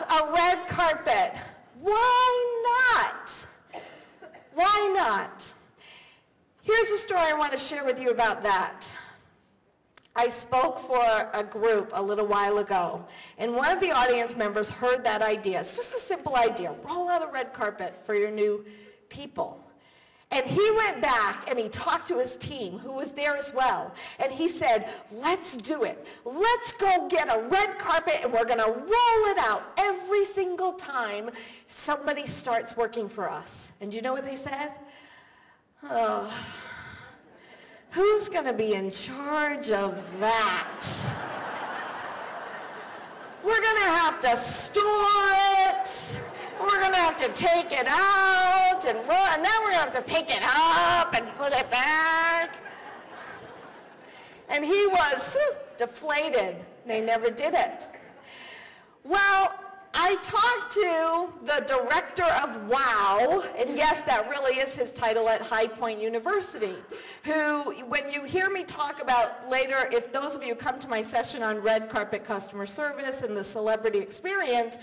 about a red carpet? Why not? Why not? Here's a story I want to share with you about that. I spoke for a group a little while ago, and one of the audience members heard that idea. It's just a simple idea. Roll out a red carpet for your new people. And he went back and he talked to his team, who was there as well, and he said, let's do it. Let's go get a red carpet and we're going to roll it out every single time somebody starts working for us. And do you know what they said? Oh, who's going to be in charge of that? We're going to have to store it. We're going to have to take it out and run. And then we're going to have to pick it up and put it back. And he was deflated. They never did it. Well, I talked to the director of WOW, and yes, that really is his title at High Point University, who, when you hear me talk about later, if those of you come to my session on red carpet customer service and the celebrity experience,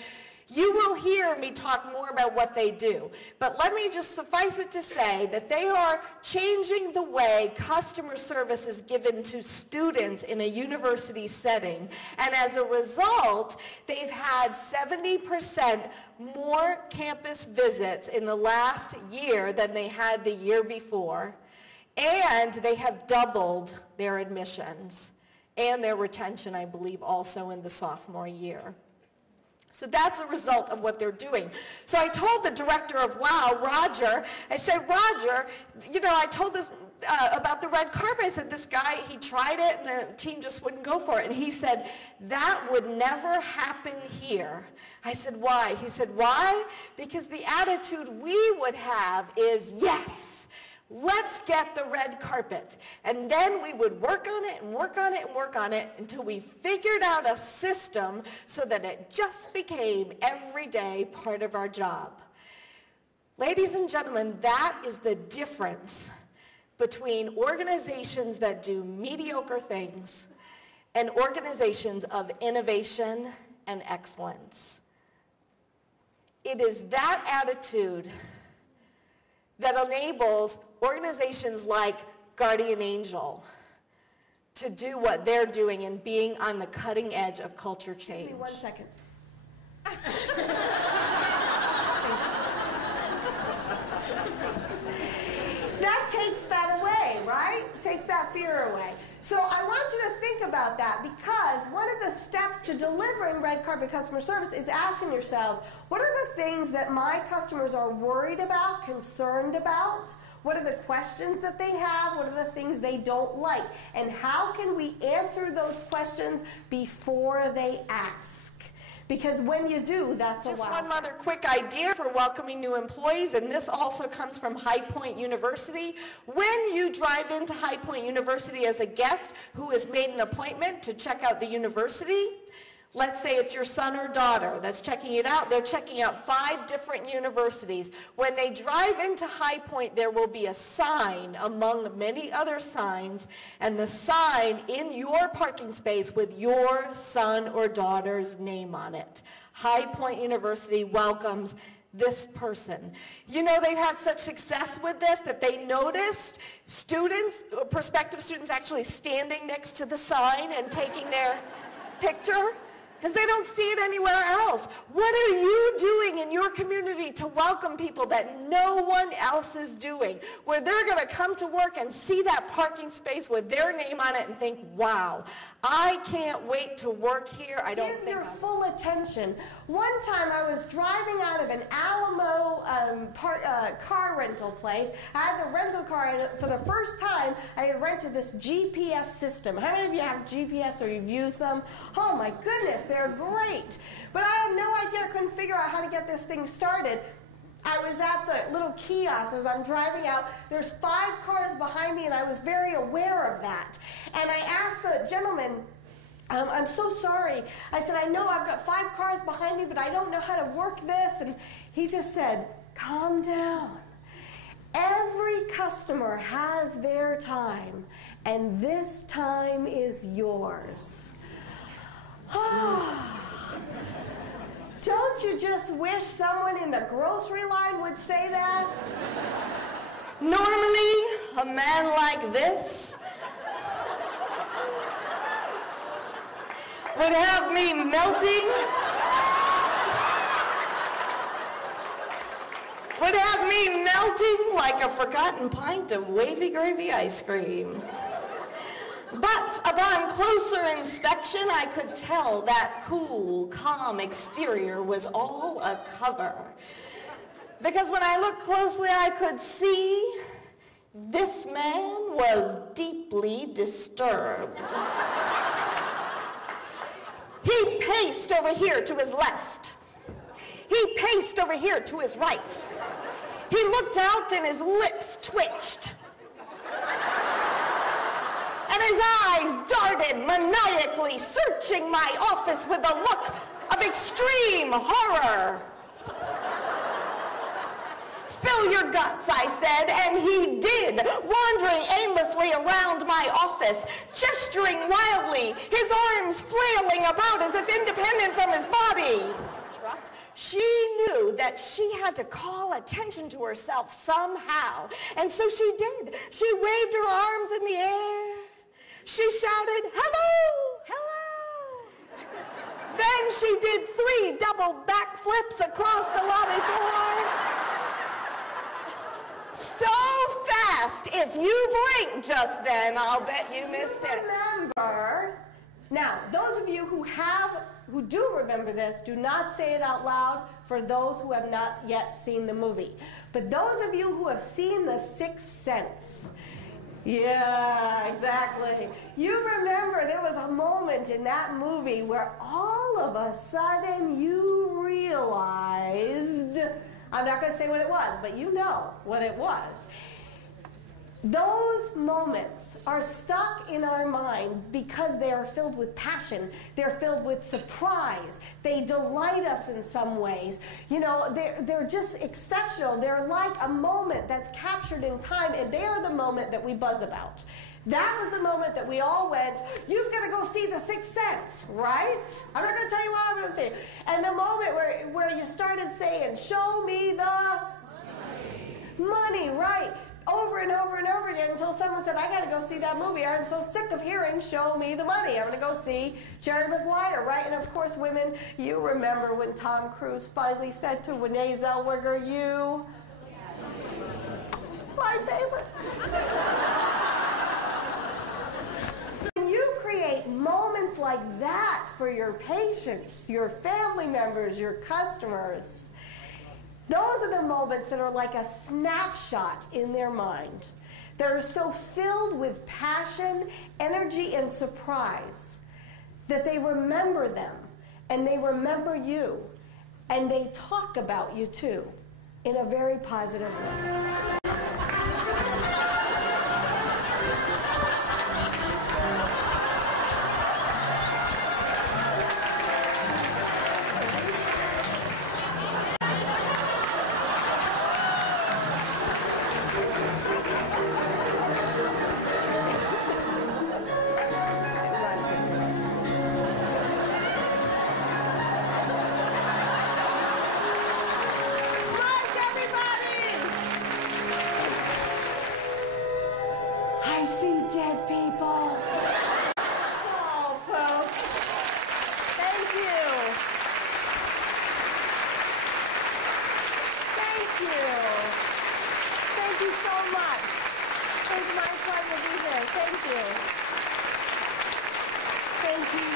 you will hear me talk more about what they do. But let me just suffice it to say that they are changing the way customer service is given to students in a university setting. And as a result, they've had 70% more campus visits in the last year than they had the year before. And they have doubled their admissions and their retention, I believe, also in the sophomore year. So that's a result of what they're doing. So I told the director of WOW, Roger, I said, Roger, you know, I told this about the red carpet. I said, this guy, he tried it and the team just wouldn't go for it. And he said, that would never happen here. I said, why? He said, why? Because the attitude we would have is, yes, let's get the red carpet. And then we would work on it and work on it and work on it until we figured out a system so that it just became every day part of our job. Ladies and gentlemen, that is the difference between organizations that do mediocre things and organizations of innovation and excellence. It is that attitude that enables organizations like Guardian Angel to do what they're doing and being on the cutting edge of culture change. Give me 1 second. That takes that away, right? Takes that fear away. So I want you to think about that, because one of the steps to delivering red carpet customer service is asking yourselves, what are the things that my customers are worried about, concerned about? What are the questions that they have? What are the things they don't like? And how can we answer those questions before they ask? Because when you do, that's a wow. Just one other quick idea for welcoming new employees, and this also comes from High Point University. When you drive into High Point University as a guest who has made an appointment to check out the university, let's say it's your son or daughter that's checking it out. They're checking out 5 different universities. When they drive into High Point, there will be a sign among many other signs, and the sign in your parking space with your son or daughter's name on it. High Point University welcomes this person. You know, they've had such success with this that they noticed students, prospective students, actually standing next to the sign and taking their picture, because they don't see it anywhere else. What are you doing in your community to welcome people that no one else is doing, where they're going to come to work and see that parking space with their name on it and think, wow, I can't wait to work here. I don't think Give your full attention. One time I was driving out of an Alamo car rental place. I had the rental car, and for the first time I had rented this GPS system. How many of you have GPS or you've used them? Oh my goodness, they're great. But I had no idea, I couldn't figure out how to get this thing started. I was at the little kiosk as I'm driving out. There's 5 cars behind me, and I was very aware of that. And I asked the gentleman, I'm so sorry. I said, I know I've got 5 cars behind me, but I don't know how to work this. And he just said, calm down. Every customer has their time, and this time is yours. Don't you just wish someone in the grocery line would say that? Normally, a man like this would have me melting, like a forgotten pint of wavy gravy ice cream. But upon closer inspection, I could tell that cool, calm exterior was all a cover. Because when I looked closely, I could see this man was deeply disturbed. He paced over here to his left. He paced over here to his right. He looked out and his lips twitched. And his eyes darted maniacally, searching my office with a look of extreme horror. Spill your guts, I said, and he did, wandering aimlessly around my office, gesturing wildly, his arms flailing about as if independent from his body. She knew that she had to call attention to herself somehow, and so she did. She waved her arms in the air. She shouted, "Hello, hello." Then she did 3 double backflips across the lobby floor. So fast, if you blinked just then, I'll bet you missed it. Remember, now, those of you who do remember this, do not say it out loud for those who have not yet seen the movie. But those of you who have seen The Sixth Sense, yeah, exactly. You remember there was a moment in that movie where all of a sudden you realized, I'm not going to say what it was, but you know what it was. Those moments are stuck in our mind because they are filled with passion. They're filled with surprise. They delight us in some ways. You know, they're just exceptional. They're like a moment that's captured in time, and they are the moment that we buzz about. That was the moment that we all went, you've got to go see The Sixth Sense, right? I'm not going to tell you what I'm going to say. And the moment where you started saying, show me the money, right? Over and over and over again until someone said, I got to go see that movie. I'm so sick of hearing, show me the money. I'm going to go see Jerry Maguire, right? And of course, women, you remember when Tom Cruise finally said to Renee Zellweger, you, my favorite. When you create moments like that for your patients, your family members, your customers, those are the moments that are like a snapshot in their mind. That are so filled with passion, energy, and surprise that they remember them, and they remember you, and they talk about you too, in a very positive way. Thank you.